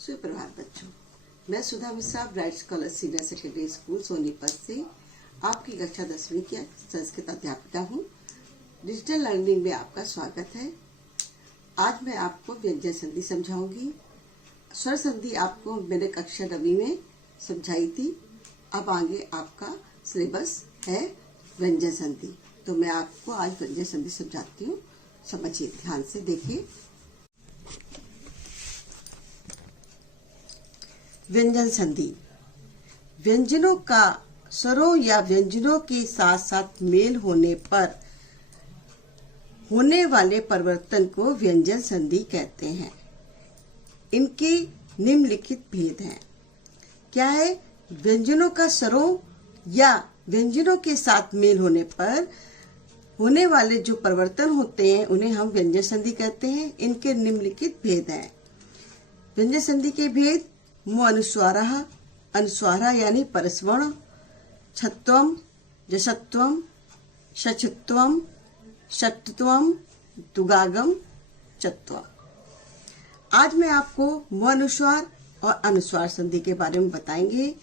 सुप्रभात बच्चों, मैं Sudha Mishra bright scholar senior secondary school Sonipat से आपकी कक्षा 10वीं की संस्कृत अध्यापिका हूँ। डिजिटल लर्निंग में आपका स्वागत है। आज मैं आपको व्यंजन संधि समझाऊंगी। स्वर संधि आपको मैंने कक्षा 9वीं में समझाई थी। अब आगे आपका सिलेबस है व्यंजन संधि, तो मैं आपको आज व्यंजन संधि समझाती हूँ। समझिए, ध्यान से देखिए। व्यंजन संधि व्यंजनों का स्वरों या व्यंजनों के साथ साथ मेल होने पर होने वाले परिवर्तन को व्यंजन संधि कहते हैं। इनके निम्नलिखित भेद हैं। क्या है? व्यंजनों का स्वरों या व्यंजनों के साथ मेल होने पर होने वाले जो परिवर्तन होते हैं उन्हें हम व्यंजन संधि कहते हैं। इनके निम्नलिखित भेद हैं। व्यंजन संधि के भेद: मु अनुस्वारः, अनुस्वारः यानी परस्वर्ण, छत्वम, जसत्वम, शचत्वम, षट्त्वम, तुगागम, चत्व। आज मैं आपको मु अनुस्वार और अनुस्वार संधि के बारे में बताएंगे।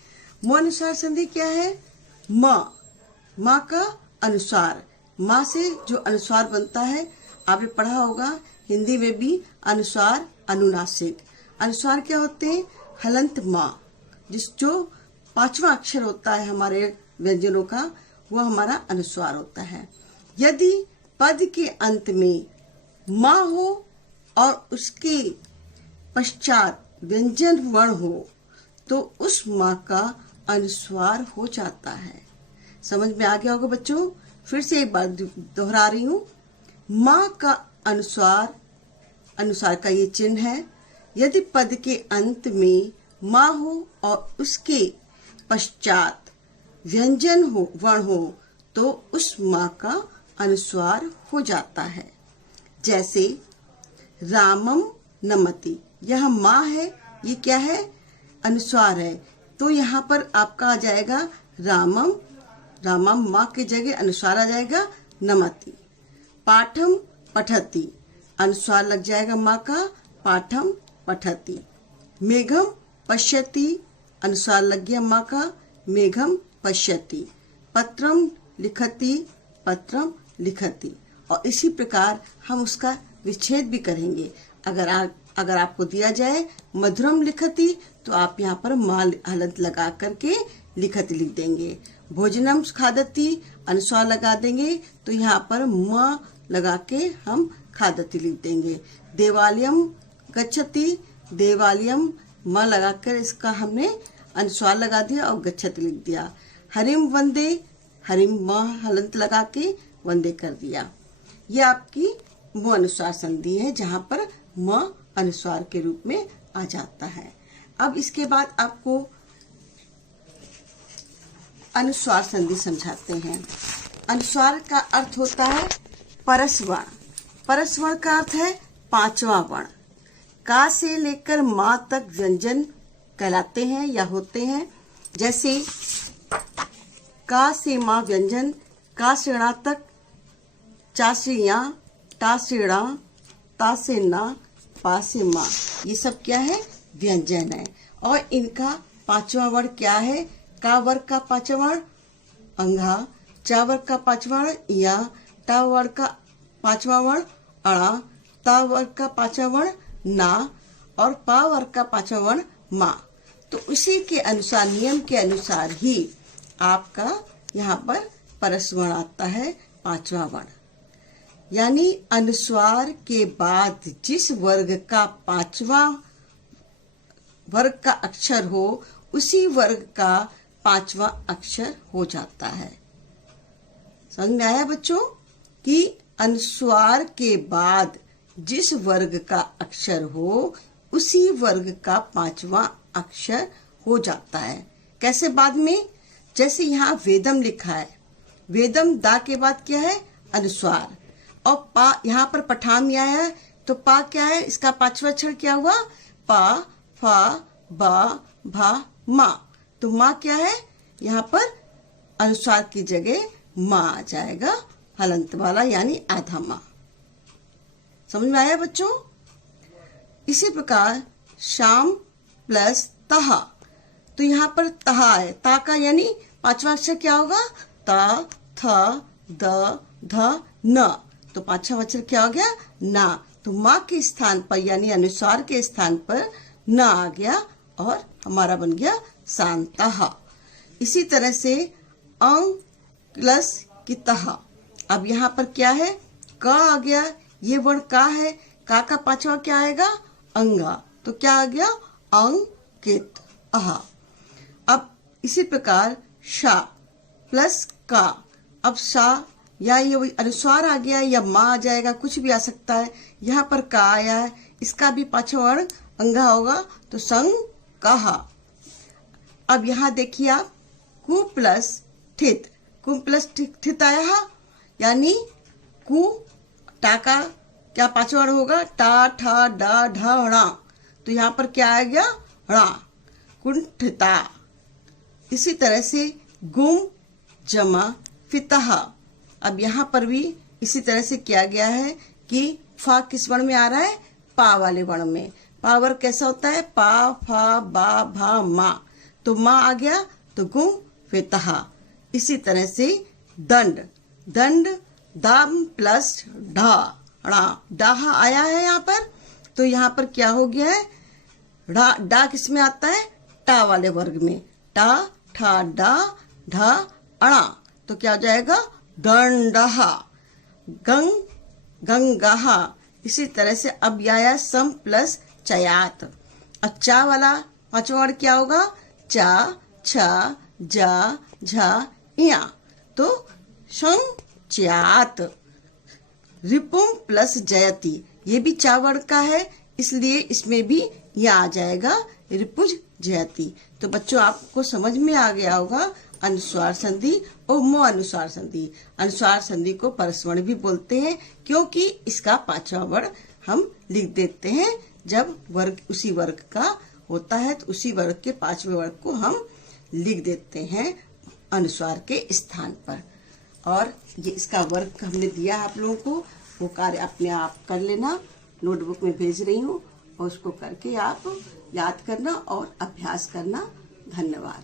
मु अनुस्वार संधि क्या है? माँ का अनुस्वार, माँ से जो अनुस्वार बनता है, आपने पढ़ा होगा हिंदी में भी अनुस्वार अनुनासिक। अनुस्वार क्या होते हैं? हलंत माँ, जो 5वां अक्षर होता है हमारे व्यंजनों का, वो हमारा अनुस्वार होता है। यदि पद के अंत में माँ हो और उसके पश्चात व्यंजन वर्ण हो तो उस माँ का अनुस्वार हो जाता है। समझ में आ गया होगा बच्चों? फिर से एक बार दोहरा रही हूँ। माँ का अनुस्वार, अनुस्वार का ये चिन्ह है। यदि पद के अंत में माँ हो और उसके पश्चात व्यंजन हो, वर्ण हो, तो उस माँ का अनुस्वार हो जाता है। जैसे रामम नमति, यह माँ है, ये क्या है? अनुस्वार है। तो यहाँ पर आपका आ जाएगा रामम, रामम माँ की जगह अनुस्वार आ जाएगा नमति। पाठम पठति, अनुस्वार लग जाएगा माँ का, पाठम पठति। मेघम पश्यति, अनुस्वार लग गया माँ का, मेघम पश्यति। पत्रम लिखति, पत्रम लिखति। और इसी प्रकार हम उसका विच्छेद भी करेंगे। अगर आपको दिया जाए मधुरम लिखति, तो आप यहाँ पर माँ हलंत लगा करके लिखति लिख देंगे। भोजनम खादति, अनुस्वार लगा देंगे, तो यहाँ पर माँ लगा के हम खादति लिख देंगे। देवालयम गच्छति, देवालयम माँ लगाकर इसका हमने अनुस्वार लगा दिया और गच्छति लिख दिया। हरिम वंदे, हरिम माँ हलंत लगा के वंदे कर दिया। ये आपकी मु अनुस्वार संधि है, जहाँ पर माँ अनुस्वार के रूप में आ जाता है। अब इसके बाद आपको अनुस्वार संधि समझाते हैं। अनुस्वार का अर्थ होता है परस्वर्ण। परस्वर्ण का अर्थ है 5वां वर्ण। का से लेकर माँ तक व्यंजन कहलाते हैं या होते हैं। जैसे का से माँ व्यंजन, का से णा तक, चा से या, टा से णा, ता से ना, पा से माँ, ये सब क्या है? व्यंजन है। और इनका 5वां वर्ण क्या है? का वर्ग का 5वां वर्ण अंघा, चा वर्ग का 5वां वर्ण या, टा वर्ग का 5वां वर्ण अणा, ता वर्ग का 5वां वर्ण ना, और पा वर्ग का 5वां वर्ण मा। तो उसी के अनुसार, नियम के अनुसार ही आपका यहाँ पर परस्वर्ण आता है 5वां वर्ण। यानी अनुस्वार के बाद जिस वर्ग का 5वां वर्ग का अक्षर हो, उसी वर्ग का 5वां अक्षर हो जाता है। समझ में आया बच्चों? कि अनुस्वार के बाद जिस वर्ग का अक्षर हो, उसी वर्ग का 5वां अक्षर हो जाता है। कैसे बाद में? जैसे यहाँ वेदम लिखा है, वेदम दा के बाद क्या है? अनुस्वार। और पा, यहाँ पर पठामी आया है, तो पा क्या है? इसका 5वां अक्षर क्या हुआ? पा, फा, बा, भा, मा। तो माँ क्या है? यहाँ पर अनुस्वार की जगह माँ आ जाएगा, हलंत वाला, यानी आधा माँ। समझ में आया बच्चों? इसी प्रकार शाम प्लस तह। तो यहाँ पर तहा है, ता का यानी पांचवा अक्षर क्या होगा? त, थ, द, ध, न। तो पांचवा अक्षर क्या हो गया? ना। तो माँ के स्थान पर यानी अनुस्वार के स्थान पर न आ गया और हमारा बन गया शांतः। इसी तरह से अंग प्लस कितः। अब यहाँ पर क्या है? क आ गया, ये वर्ण का है, का पांचवा क्या आएगा? अंगा। तो क्या आ गया? अंकित अह। अब इसी प्रकार शा प्लस का। अब शा या ये अनुस्वार आ गया या माँ आ जाएगा, कुछ भी आ सकता है। यहाँ पर का आया है, इसका भी पांचवा वर्ण अंगा होगा, तो संग कहा। अब यहाँ देखिए आप, कु प्लस ठित। कु प्लस ठित आया, यानी कु टा का क्या पांचवा वर्ण होगा? टा, ठा, डा, ढा, णा। तो यहाँ पर क्या आ गया? णा, कुंठिता। इसी तरह से गुम जमा फितः। अब यहाँ पर भी इसी तरह से किया गया है कि फा किस वर्ण में आ रहा है? पा वाले वर्ण में। पा वर्ग कैसा होता है? पा, फा, बा, भा, मा। तो माँ आ गया, तो गुम फितः। इसी तरह से दंड। दंड दाम प्लस ढा, डाहा आया है यहाँ पर, तो यहाँ पर क्या हो गया है? डा किस में आता है? टा वाले वर्ग में। टा, ठा, डा, ढा, अणा। तो क्या हो जाएगा? दंडहा। गंग, गंगाहा। इसी तरह से अब आया सम प्लस चयात। अब चा वाला पांचवा वर्ड क्या होगा? चा, छा, जा, झा, इया। तो संच्यात। रिपुम प्लस जयति, ये भी चा वर्ण का है, इसलिए इसमें भी यहाँ आ जाएगा रिपुज जयति। तो बच्चों आपको समझ में आ गया होगा अनुस्वार संधि और मो अनुस्वार संधि। अनुस्वार संधि को परस्वर्ण भी बोलते हैं, क्योंकि इसका पांचवा वर्ण हम लिख देते हैं। जब वर्ग उसी वर्ग का होता है तो उसी वर्ग के पांचवें वर्ग को हम लिख देते हैं अनुस्वार के स्थान पर। और ये इसका वर्ग हमने दिया आप लोगों को, वो कार्य अपने आप कर लेना, नोटबुक में भेज रही हूँ, और उसको करके आप याद करना और अभ्यास करना। धन्यवाद।